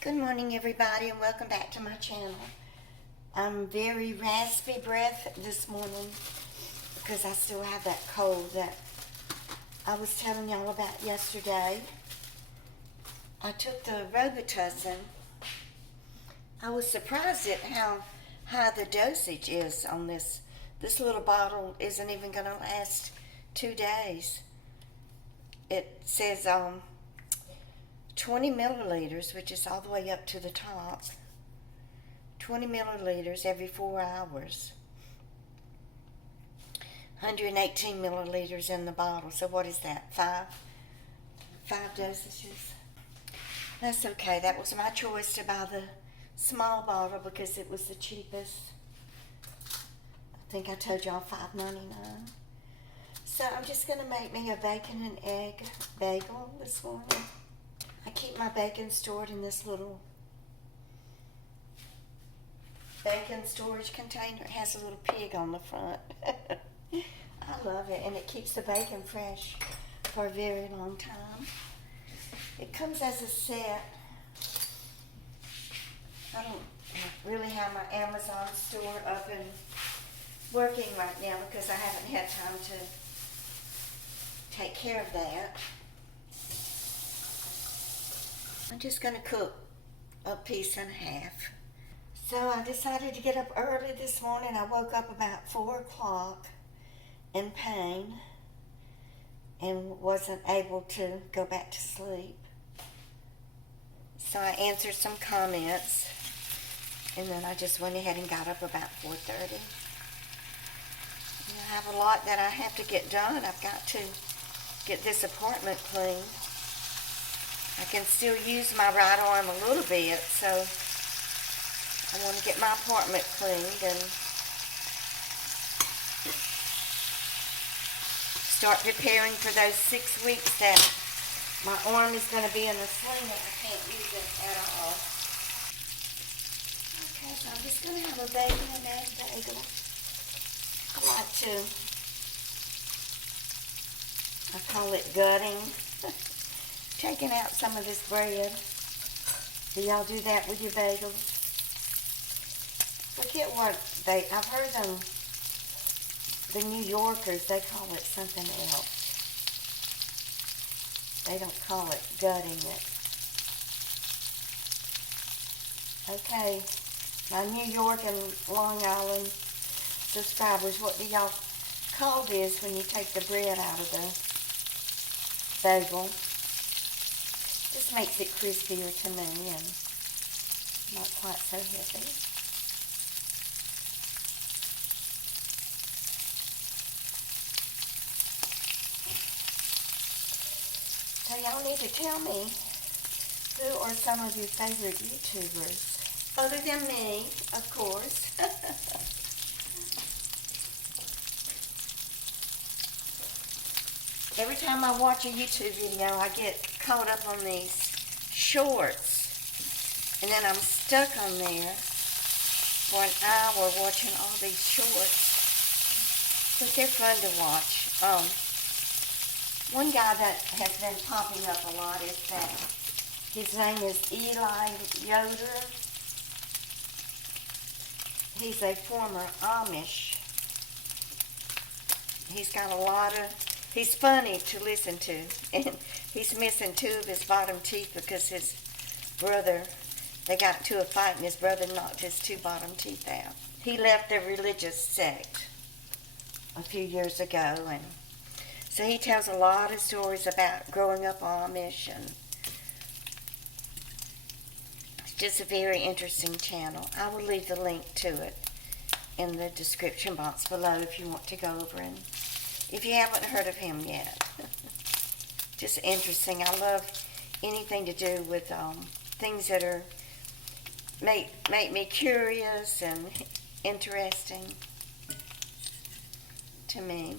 Good morning, everybody, and welcome back to my channel. I'm very raspy breath this morning because I still have that cold that I was telling y'all about yesterday. I took the Robitussin. I was surprised at how high the dosage is on this. This little bottle isn't even going to last 2 days. It says 20 milliliters, which is all the way up to the top. 20 milliliters every 4 hours. 118 milliliters in the bottle. So what is that? Five dosages? That's okay. That was my choice to buy the small bottle because it was the cheapest. I think I told y'all $5.99. So I'm just going to make me a bacon and egg bagel this morning. I keep my bacon stored in this little bacon storage container. It has a little pig on the front. I love it, and it keeps the bacon fresh for a very long time. It comes as a set. I don't really have my Amazon store up and working right now because I haven't had time to take care of that. I'm just going to cook a piece and a half. So I decided to get up early this morning. I woke up about 4 o'clock in pain and wasn't able to go back to sleep. So I answered some comments, and then I just went ahead and got up about 4:30. I have a lot that I have to get done. I've got to get this apartment cleaned. I can still use my right arm a little bit, so I want to get my apartment cleaned and start preparing for those 6 weeks that my arm is going to be in a sling and I can't use it at all. Okay, so I'm just going to have a bacon and egg bagel. I like to, I call it gutting. Taking out some of this bread. Do y'all do that with your bagels? Forget what I've heard them, the New Yorkers, they call it something else. They don't call it gutting it. Okay, my New York and Long Island subscribers, what do y'all call this when you take the bread out of the bagel? This makes it crispier to me and not quite so heavy. So y'all need to tell me, who are some of your favorite YouTubers? Other than me, of course. Every time I watch a YouTube video, I get caught up on these shorts. And then I'm stuck on there for an hour watching all these shorts. But they're fun to watch. One guy that has been popping up a lot is that his name is Eli Yoder. He's a former Amish. He's got a lot of... He's funny to listen to, and he's missing 2 of his bottom teeth because his brother, they got into a fight and his brother knocked his 2 bottom teeth out. He left the religious sect a few years ago, and so he tells a lot of stories about growing up Amish, and it's just a very interesting channel. I will leave the link to it in the description box below if you want to go over and if you haven't heard of him yet. Just interesting. I love anything to do with things that are make me curious and interesting to me.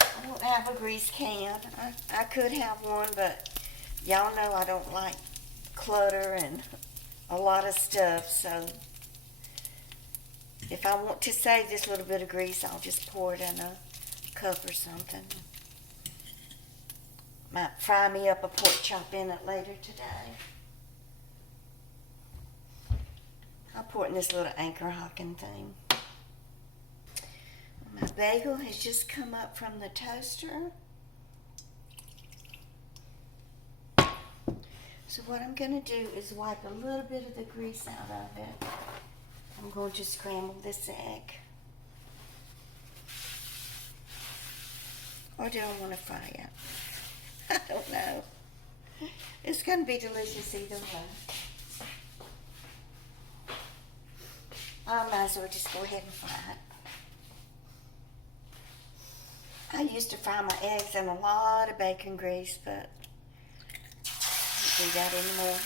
I don't have a grease can. I could have one, but y'all know I don't like clutter and a lot of stuff, so if I want to save this little bit of grease, I'll just pour it in a cup or something. Might fry me up a pork chop in it later today. I'll pour it in this little Anchor Hocking thing. My bagel has just come up from the toaster. So what I'm going to do is wipe a little bit of the grease out of it. I'm going to scramble this egg. Or do I want to fry it? I don't know. It's going to be delicious either way. I might as well just go ahead and fry it. I used to fry my eggs in a lot of bacon grease, but I don't do that anymore.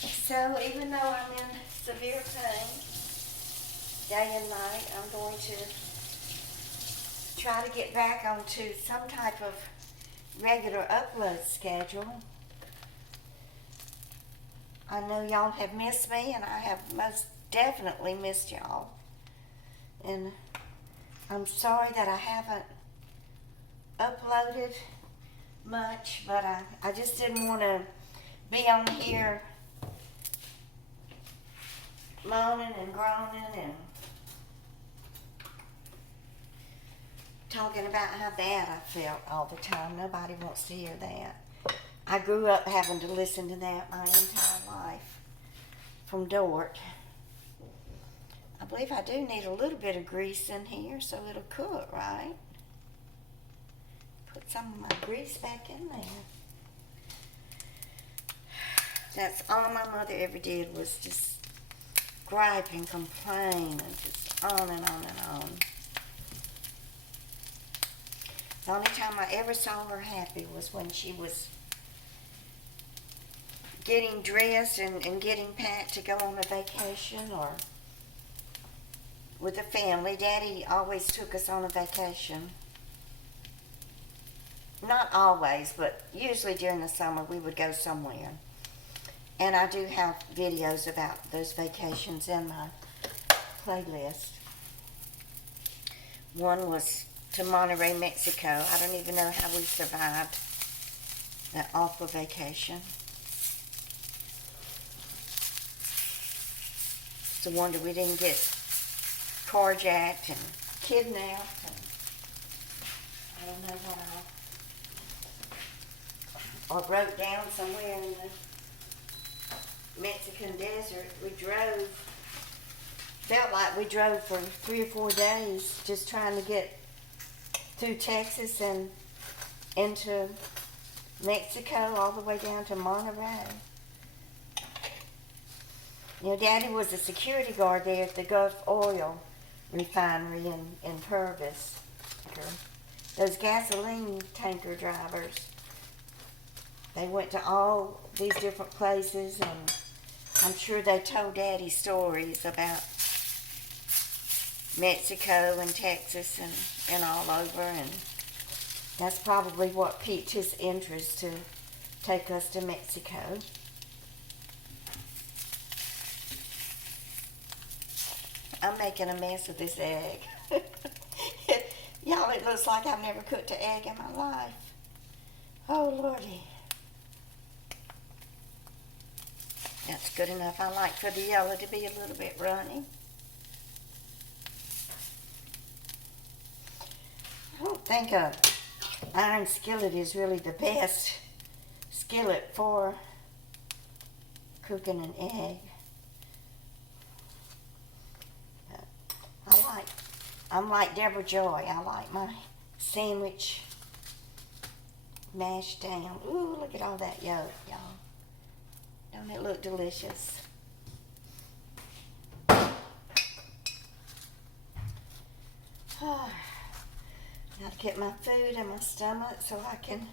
So even though I'm in severe pain, day and night, I'm going to try to get back onto some type of regular upload schedule. I know y'all have missed me, and I have most definitely missed y'all. And I'm sorry that I haven't uploaded much, but I just didn't want to be on here moaning and groaning and talking about how bad I felt all the time. Nobody wants to hear that. I grew up having to listen to that my entire life from Dort. I believe I do need a little bit of grease in here so it'll cook, right? Put some of my grease back in there. That's all my mother ever did was just gripe and complain and just on and on and on. The only time I ever saw her happy was when she was getting dressed and getting packed to go on a vacation or with a family. Daddy always took us on a vacation. Not always, but usually during the summer we would go somewhere. And I do have videos about those vacations in my playlist. One was to Monterrey, Mexico. I don't even know how we survived that awful vacation. It's a wonder we didn't get carjacked and kidnapped. And I don't know what or broke down somewhere in the Mexican desert. We felt like we drove for 3 or 4 days just trying to get through Texas and into Mexico all the way down to Monterrey. You know, Daddy was a security guard there at the Gulf Oil refinery in Purvis. Those gasoline tanker drivers, they went to all these different places, and I'm sure they told Daddy stories about Mexico and Texas and all over, and that's probably what piqued his interest to take us to Mexico. I'm making a mess of this egg. Y'all, it looks like I've never cooked an egg in my life. Oh, Lordy. That's good enough. I like for the yellow to be a little bit runny. I don't think a iron skillet is really the best skillet for cooking an egg. I'm like Deborah Joy. I like my sandwich mashed down. Ooh, look at all that yolk, y'all. Don't it look delicious? Gotta get my food in my stomach so I can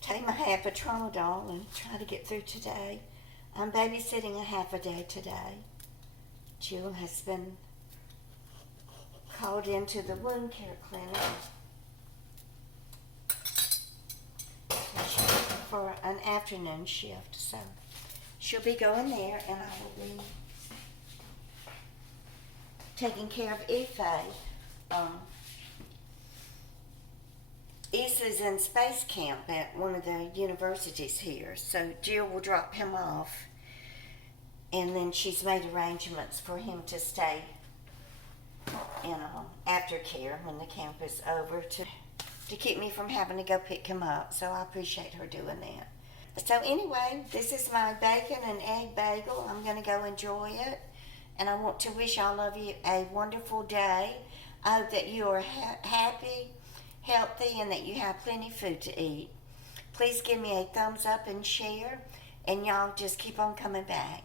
take my half of Tramadol and try to get through today. I'm babysitting a half a day today. Jill has been called into the wound care clinic for an afternoon shift, so she'll be going there, and I will be taking care of Ife is in space camp at one of the universities here, so Jill will drop him off, and then she's made arrangements for him to stay in aftercare when the camp is over to keep me from having to go pick him up. So I appreciate her doing that. So anyway, this is my bacon and egg bagel. I'm going to go enjoy it, and I want to wish all of you a wonderful day. I hope that you are happy, healthy, and that you have plenty of food to eat. Please give me a thumbs up and share, and y'all just keep on coming back.